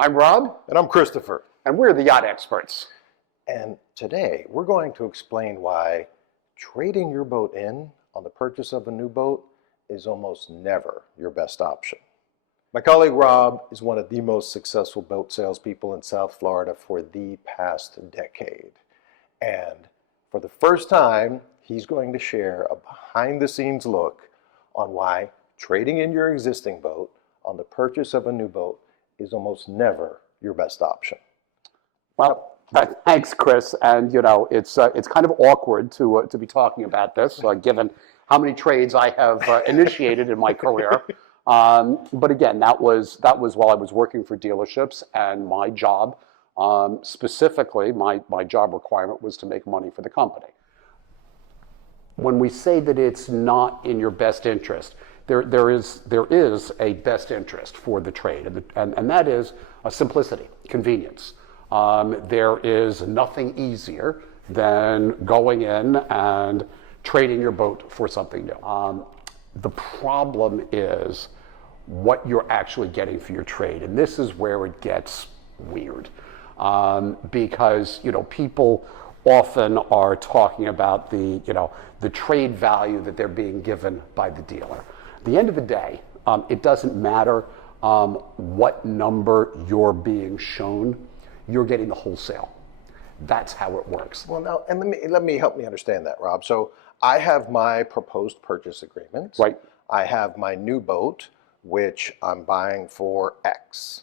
I'm Rob, And I'm Christopher. and we're the Yacht Experts. And today we're going to explain why trading your boat in on the purchase of a new boat is almost never your best option. My colleague Rob is one of the most successful boat salespeople in South Florida for the past decade. And for the first time, he's going to share a behind-the-scenes look on why trading in your existing boat on the purchase of a new boat is almost never your best option. Well, thanks, Chris. And it's kind of awkward to be talking about this, given how many trades I have initiated in my career. But again, that was while I was working for dealerships, and my job, specifically, my job requirement was to make money for the company. When we say that it's not in your best interest, there is a best interest for the trade, and that is simplicity, convenience. There is nothing easier than going in and trading your boat for something new. The problem is what you're actually getting for your trade, and this is where it gets weird, because people often are talking about the trade value that they're being given by the dealer. At the end of the day, it doesn't matter what number you're being shown. You're getting the wholesale. That's how it works. Well, now, and let me help me understand that, Rob. So I have my proposed purchase agreement. Right. I have my new boat, which I'm buying for X.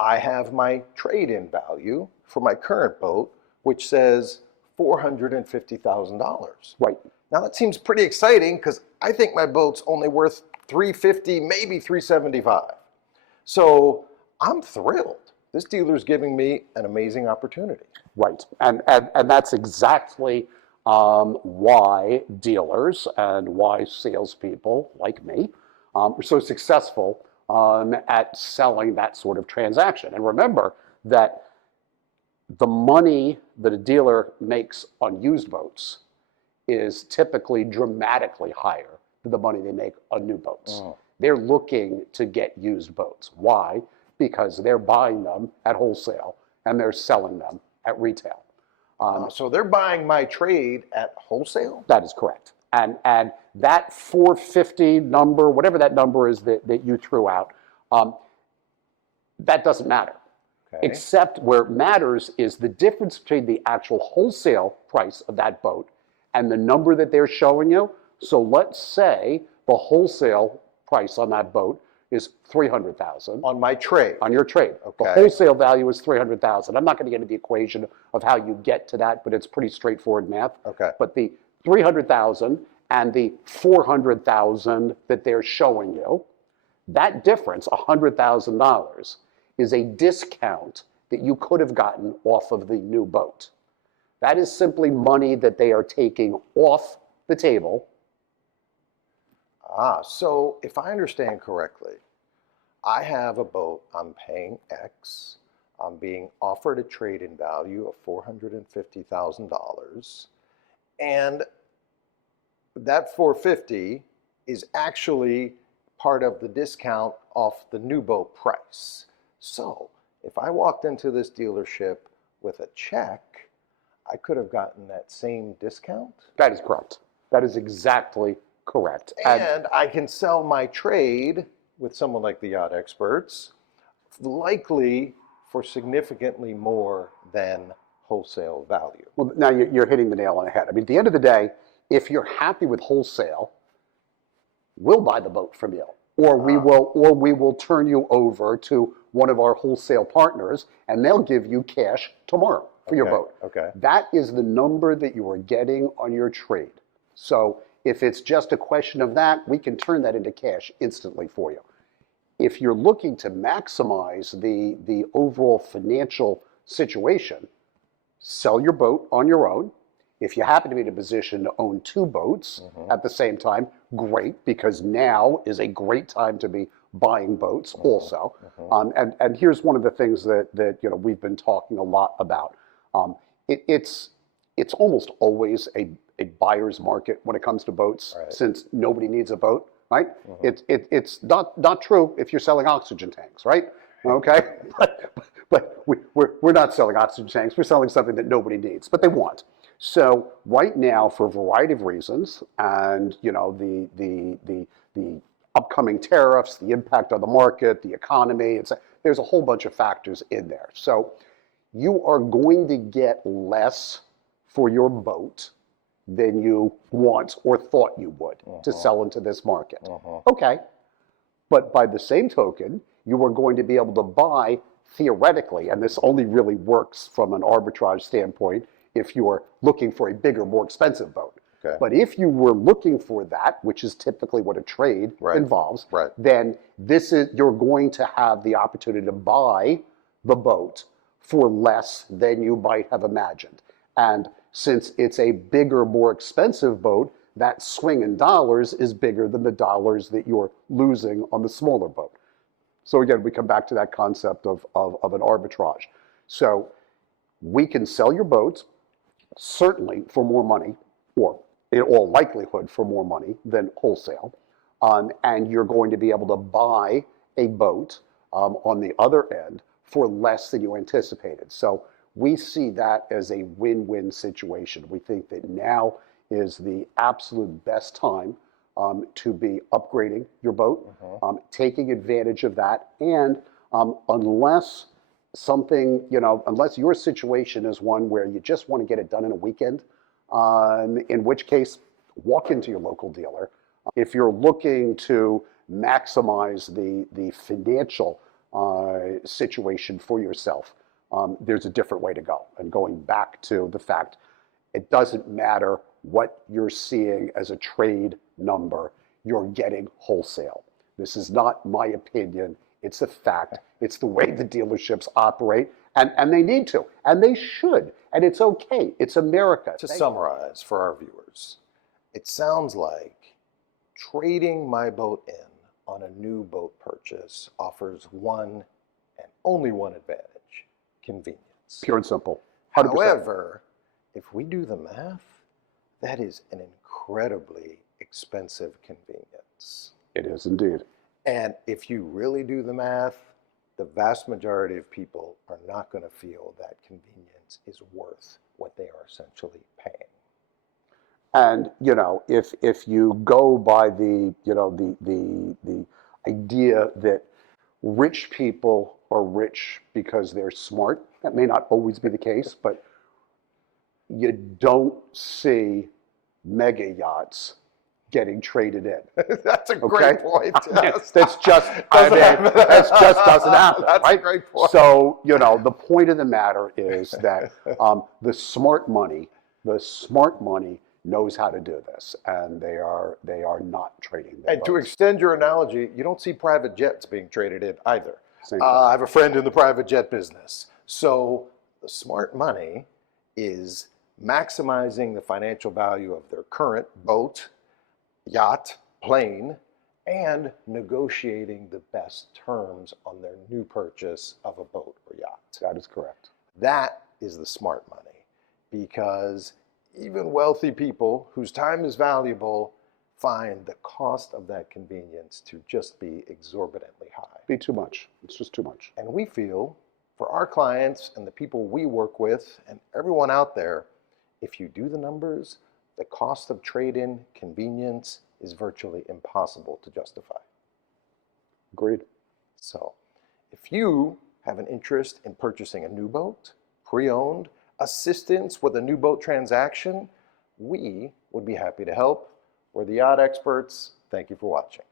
I have my trade-in value for my current boat, which says $450,000. Right. Now that seems pretty exciting because I think my boat's only worth $350, maybe $375. So I'm thrilled. This dealer's giving me an amazing opportunity. Right, and that's exactly why dealers and why salespeople like me are so successful at selling that sort of transaction. And remember that the money that a dealer makes on used boats is typically dramatically higher than the money they make on new boats. They're looking to get used boats. Why? Because they're buying them at wholesale and they're selling them at retail. So they're buying my trade at wholesale? That is correct. And that 450 number, whatever that number is that you threw out, that doesn't matter. Okay. Except where it matters is the difference between the actual wholesale price of that boat and the number that they're showing you. So let's say the wholesale price on that boat is $300,000 On my trade? on your trade. Okay. The wholesale value is $300,000. I'm not going to get into the equation of how you get to that, but it's pretty straightforward math. Okay. But the $300,000 and the $400,000 that they're showing you, that difference, $100,000, is a discount that you could have gotten off of the new boat. That is simply money that they are taking off the table. So if I understand correctly, I have a boat, I'm paying X, I'm being offered a trade-in value of $450,000, and that $450,000 is actually part of the discount off the new boat price. So if I walked into this dealership with a check, I could have gotten that same discount? That is correct. That is exactly correct. And I can sell my trade with someone like the Yacht Experts, likely for significantly more than wholesale value. Well, now you're hitting the nail on the head. I mean, at the end of the day, if you're happy with wholesale, we'll buy the boat from you, or we will turn you over to one of our wholesale partners, and they'll give you cash tomorrow for your boat. Okay. That is the number that you are getting on your trade. So if it's just a question of that, we can turn that into cash instantly for you. If you're looking to maximize the overall financial situation, sell your boat on your own. If you happen to be in a position to own two boats at the same time, great, because now is a great time to be buying boats also. And here's one of the things that we've been talking a lot about. It's almost always a buyer's market when it comes to boats, since nobody needs a boat, right? It's not true if you're selling oxygen tanks, right? okay? But we're not selling oxygen tanks. We're selling something that nobody needs, but they want. So right now, for a variety of reasons, and the upcoming tariffs, the impact on the market, the economy, there's a whole bunch of factors in there. So you are going to get less for your boat than you want or thought you would to sell into this market. Okay, but by the same token, you are going to be able to buy theoretically, and this only really works from an arbitrage standpoint if you are looking for a bigger, more expensive boat. Okay. But if you were looking for that, which is typically what a trade involves, then you're going to have the opportunity to buy the boat for less than you might have imagined. And since it's a bigger, more expensive boat, that swing in dollars is bigger than the dollars that you're losing on the smaller boat. So again, we come back to that concept of an arbitrage. So we can sell your boat, certainly for more money, or in all likelihood for more money than wholesale. And you're going to be able to buy a boat on the other end for less than you anticipated. So we see that as a win-win situation. We think that now is the absolute best time to be upgrading your boat, taking advantage of that. And unless unless your situation is one where you just want to get it done in a weekend, in which case, walk into your local dealer. If you're looking to maximize the financial situation for yourself, there's a different way to go. And going back to the fact, it doesn't matter what you're seeing as a trade number, you're getting wholesale. This is not my opinion. It's a fact. It's the way the dealerships operate, and they need to, and they should, and it's okay. It's America. To summarize for our viewers, it sounds like trading my boat in on a new boat purchase offers one and only one advantage: convenience. Pure and simple. 100%. However, if we do the math, that is an incredibly expensive convenience. It is indeed. And if you really do the math, the vast majority of people are not going to feel that convenience is worth what they are essentially paying. And if you go by the idea that rich people are rich because they're smart, that may not always be the case, but you don't see mega yachts getting traded in. That's a great point. Yes. That just doesn't happen. That's right? a great point. So the point of the matter is that the smart money knows how to do this, and they are not trading their And to boats. extend your analogy, you don't see private jets being traded in either. Same thing. I have a friend in the private jet business. So the smart money is maximizing the financial value of their current boat, yacht, plane, and negotiating the best terms on their new purchase of a boat or yacht. That is correct. That is the smart money, because even wealthy people whose time is valuable find the cost of that convenience to just be exorbitantly high. Be too much. It's just too much. And we feel, for our clients and the people we work with and everyone out there, if you do the numbers, the cost of trade-in convenience is virtually impossible to justify. Agreed. So if you have an interest in purchasing a new boat, pre-owned, assistance with a new boat transaction, we would be happy to help. We're the Yacht Experts. Thank you for watching.